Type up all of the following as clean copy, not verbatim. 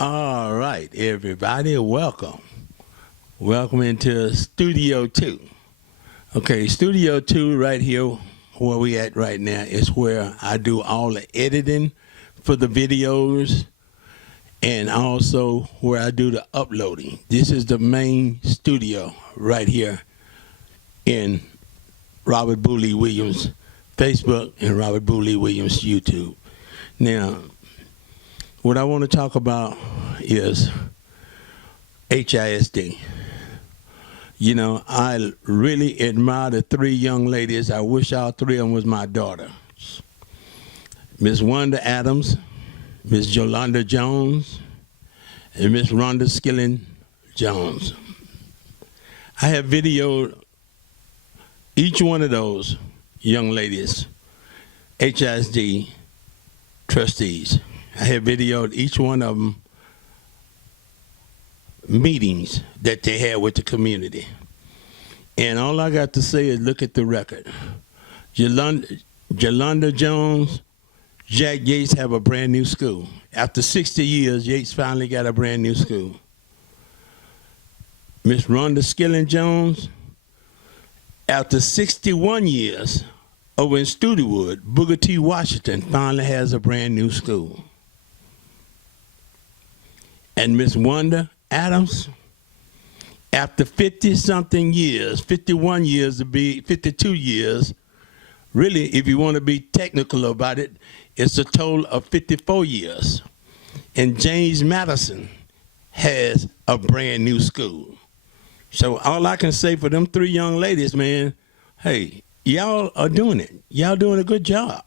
All right, everybody, welcome. Welcome into Studio 2. Okay, Studio 2 right here, where we at right now, is where I do all the editing for the videos and also where I do the uploading. This is the main studio right here in Robert Booley Williams Facebook and Robert Booley Williams YouTube. Now, what I want to talk about is HISD. You know, I really admire the three young ladies. I wish all three of them was my daughter. Miss Wanda Adams, Miss Yolanda Jones, and Miss Rhonda Skilling Jones. I have videoed each one of those young ladies, HISD trustees. I have videoed each one of them meetings that they had with the community. And all I got to say is look at the record. Yolanda Jones, Jack Yates have a brand new school. After 60 years, Yates finally got a brand new school. Miss Rhonda Skilling Jones, after 61 years over in Studewood, Booker T. Washington finally has a brand new school. And Miss Wanda Adams, after 50-something years, 51 years to be 52 years, really, if you want to be technical about it, it's a total of 54 years. And James Madison has a brand new school. So all I can say for them three young ladies, man, hey, y'all are doing it. Y'all doing a good job.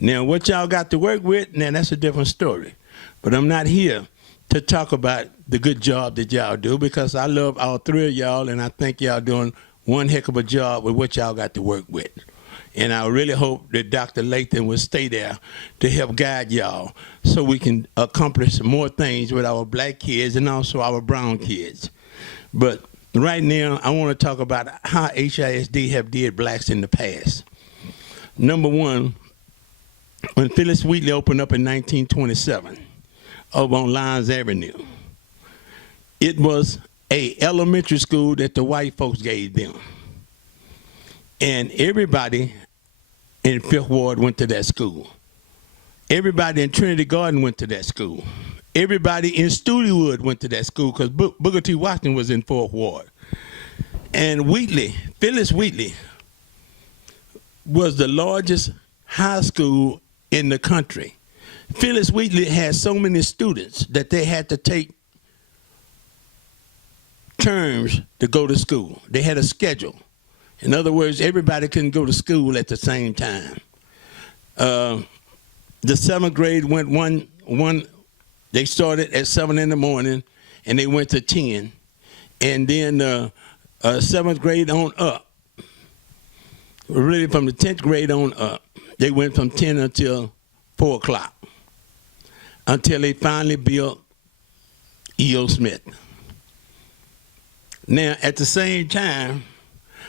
Now, what y'all got to work with, now that's a different story. But I'm not here to talk about the good job that y'all do, because I love all three of y'all, and I think y'all doing one heck of a job with what y'all got to work with. And I really hope that Dr. Lathan will stay there to help guide y'all so we can accomplish more things with our black kids and also our brown kids. But right now, I want to talk about how HISD have did blacks in the past. Number one, when Phyllis Wheatley opened up in 1927, over on Lyons Avenue, it was a elementary school that the white folks gave them. And everybody in Fifth Ward went to that school. Everybody in Trinity Garden went to that school. Everybody in Studewood went to that school, because Booker T. Washington was in Fourth Ward. And Wheatley, Phyllis Wheatley, was the largest high school in the country. Phyllis Wheatley had so many students that they had to take terms to go to school. They had a schedule. In other words, everybody couldn't go to school at the same time. The 7th grade went they started at 7 in the morning and they went to 10. And then 7th grade on up, really from the 10th grade on up, they went from 10 until 4 o'clock, until they finally built E.O. Smith. Now, at the same time,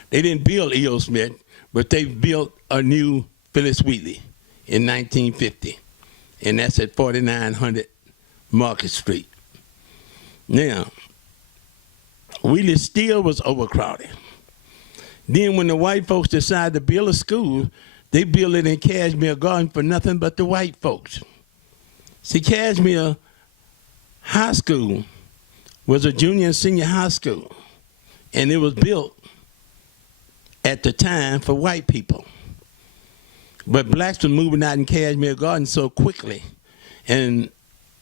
they didn't build E.O. Smith, but they built a new Phyllis Wheatley in 1950, and that's at 4900 Market Street. Now, Wheatley still was overcrowded. Then when the white folks decided to build a school, they built it in Cashmere Garden for nothing but the white folks. See, Cashmere High School was a junior and senior high school, and it was built at the time for white people. But blacks were moving out in Cashmere Garden so quickly, and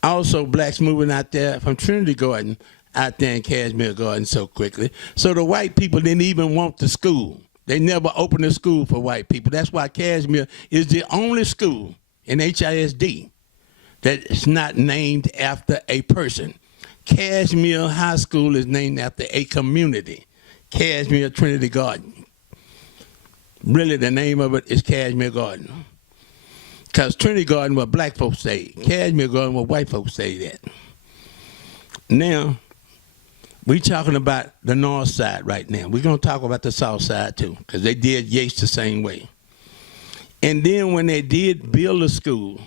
also blacks moving out there from Trinity Garden out there in Cashmere Garden so quickly. So the white people didn't even want the school. They never opened a school for white people. That's why Cashmere is the only school in HISD that is not named after a person. Cashmere High School is named after a community, Cashmere Trinity Garden. Really, the name of it is Cashmere Garden, because Trinity Garden where black folks stayed, Cashmere Garden where white folks stayed at. Now, we talking about the north side right now. We're going to talk about the south side too, because they did Yates the same way. And then when they did build a school,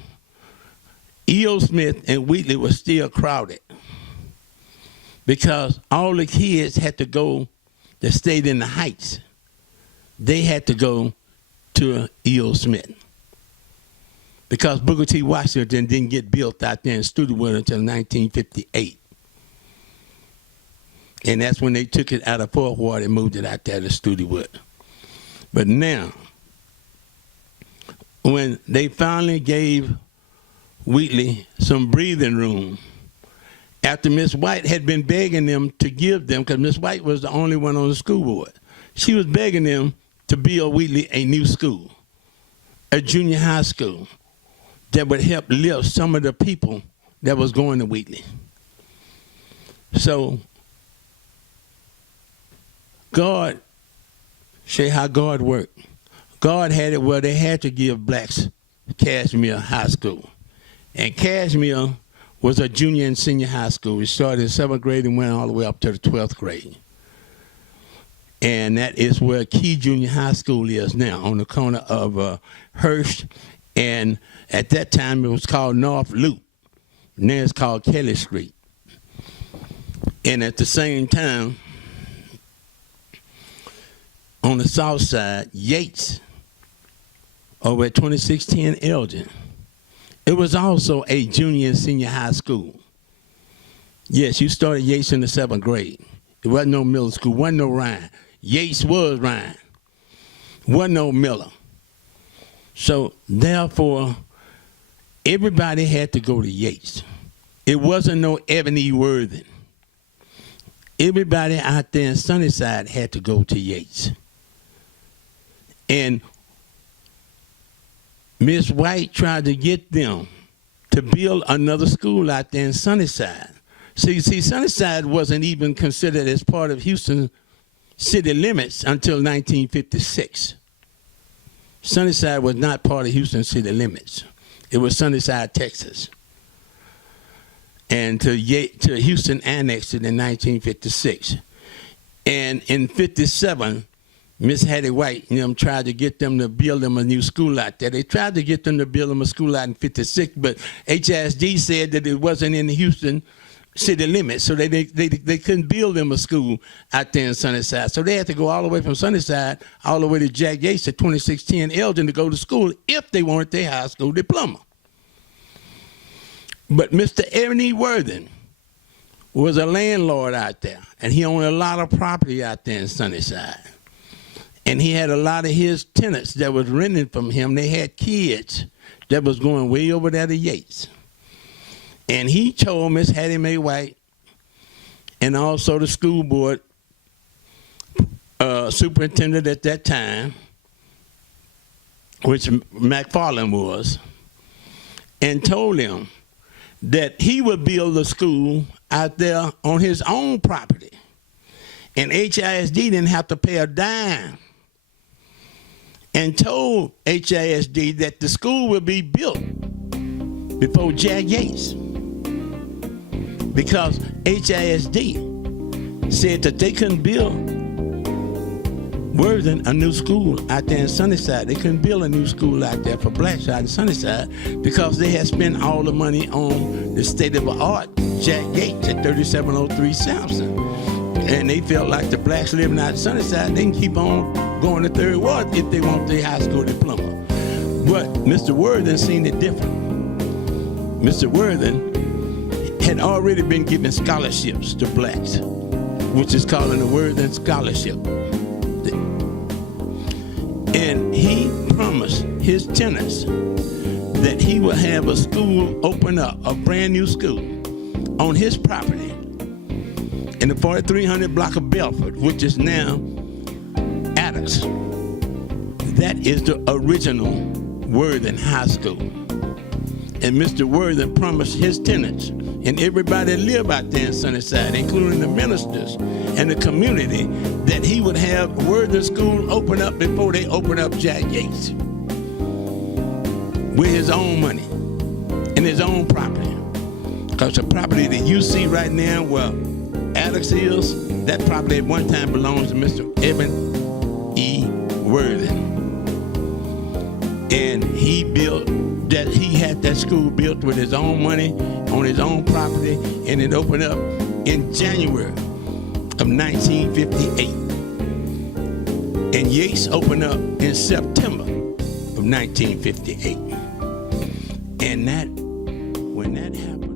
E.O. Smith and Wheatley was still crowded because all the kids had to go that stayed in the Heights. They had to go to E.O. Smith because Booker T. Washington didn't get built out there in Studewood until 1958. And that's when they took it out of Fourth Ward and moved it out there to Studewood. But now, when they finally gave Wheatley some breathing room, after Miss White had been begging them to give them, because Miss White was the only one on the school board, she was begging them to build Wheatley a new school, a junior high school that would help lift some of the people that was going to Wheatley. So God, say how God worked. God had it where they had to give blacks Cashmere High School. And Cashmere was a junior and senior high school. It started in 7th grade and went all the way up to the 12th grade. And that is where Key Junior High School is now, on the corner of Hurst, and at that time it was called North Loop. Now it's called Kelly Street. And at the same time, on the south side, Yates, over at 2610 Elgin. It was also a junior and senior high school. Yes, you started Yates in the 7th grade. There wasn't no middle school, wasn't no Ryan. Yates was Ryan. Wasn't no Miller. So therefore, everybody had to go to Yates. It wasn't no Evan E. Worthing. Everybody out there in Sunnyside had to go to Yates. And Miss White tried to get them to build another school out there in Sunnyside. See, Sunnyside wasn't even considered as part of Houston city limits until 1956. Sunnyside was not part of Houston city limits. It was Sunnyside, Texas. And to Houston annexed it in 1956. And in 57, Miss Hattie White, tried to get them to build them a new school out there. They tried to get them to build them a school out in 56, but HISD said that it wasn't in the Houston city limits, so they couldn't build them a school out there in Sunnyside. So they had to go all the way from Sunnyside all the way to Jack Yates at 2610 Elgin to go to school if they wanted their high school diploma. But Mr. Evan E. Worthing was a landlord out there, and he owned a lot of property out there in Sunnyside. And he had a lot of his tenants that was renting from him. They had kids that was going way over there to Yates. And he told Miss Hattie Mae White and also the school board superintendent at that time, which McFarland was, and told him that he would build a school out there on his own property. And HISD didn't have to pay a dime. And told HISD that the school would be built before Jack Yates. Because HISD said that they couldn't build Worthing a new school out there in Sunnyside. They couldn't build a new school out there for blacks out in Sunnyside because they had spent all the money on the state-of-the-art Jack Yates at 3703 Sampson. And they felt like the blacks living out in Sunnyside, they can keep on going to Third Ward if they want their high school diploma. But Mr. Worthing seen it different. Mr. Worthing had already been giving scholarships to blacks, which is called the Worthing Scholarship. And he promised his tenants that he would have a school open up, a brand new school, on his property in the 4300 block of Belford, which is now Adams. That is the original Worthing High School. And Mr. Worthing promised his tenants and everybody that lived out there in Sunnyside, including the ministers and the community, that he would have Worthing School open up before they opened up Jack Yates with his own money and his own property. Because the property that you see right now where Alex is, that property at one time belongs to Mr. Evan E. Worthing. And he built that he had that school built with his own money on his own property, and it opened up in January of 1958. And Yates opened up in September of 1958. And when that happened,